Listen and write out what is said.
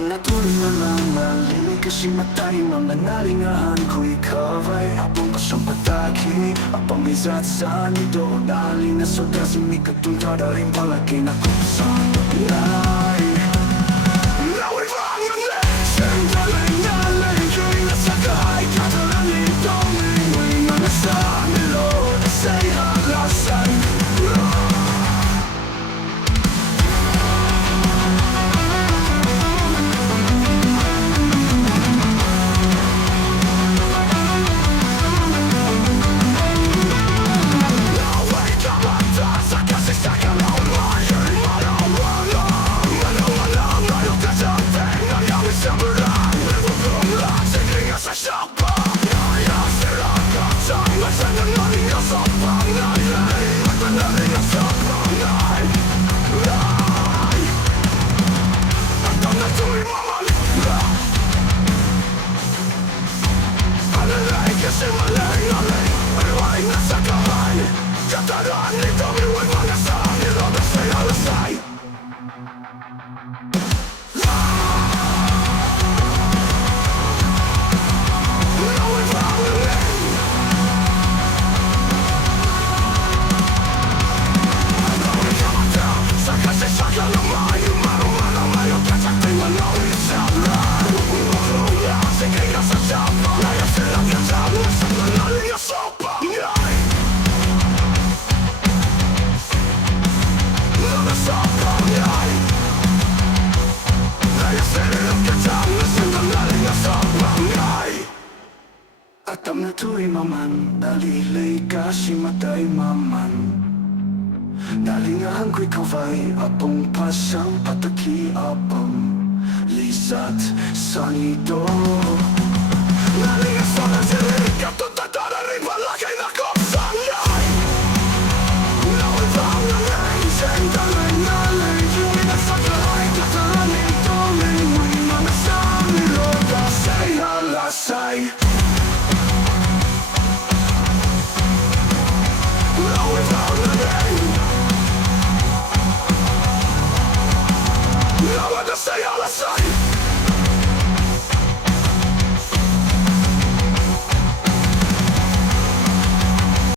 Ang natuloy na lang malimig kasi matay Mananalingahan ko ikaway Apong kasyang pataki Apang izat sa nido Dahil na soda sumikatunta Daring palagi na kusang paglay Nawui bangunle Sendalay nalay Kaya nasa kahit katalan ito May mga sa nilo Nasa'y halasan Atam na tuwi maman, dalilay kasi matay maman Dalingahan ko'y kaway, apong pasang pataki apang Lisat sa nido Nalingas sa nasilig, kapto tatara rin balakay na kopsangay Nawui bangunle, sendalay nalay Kaya nasa kahit katalan ito May mga sa nilo Nasa'y halasay Nawui bangunle Nawui na sa'y halasay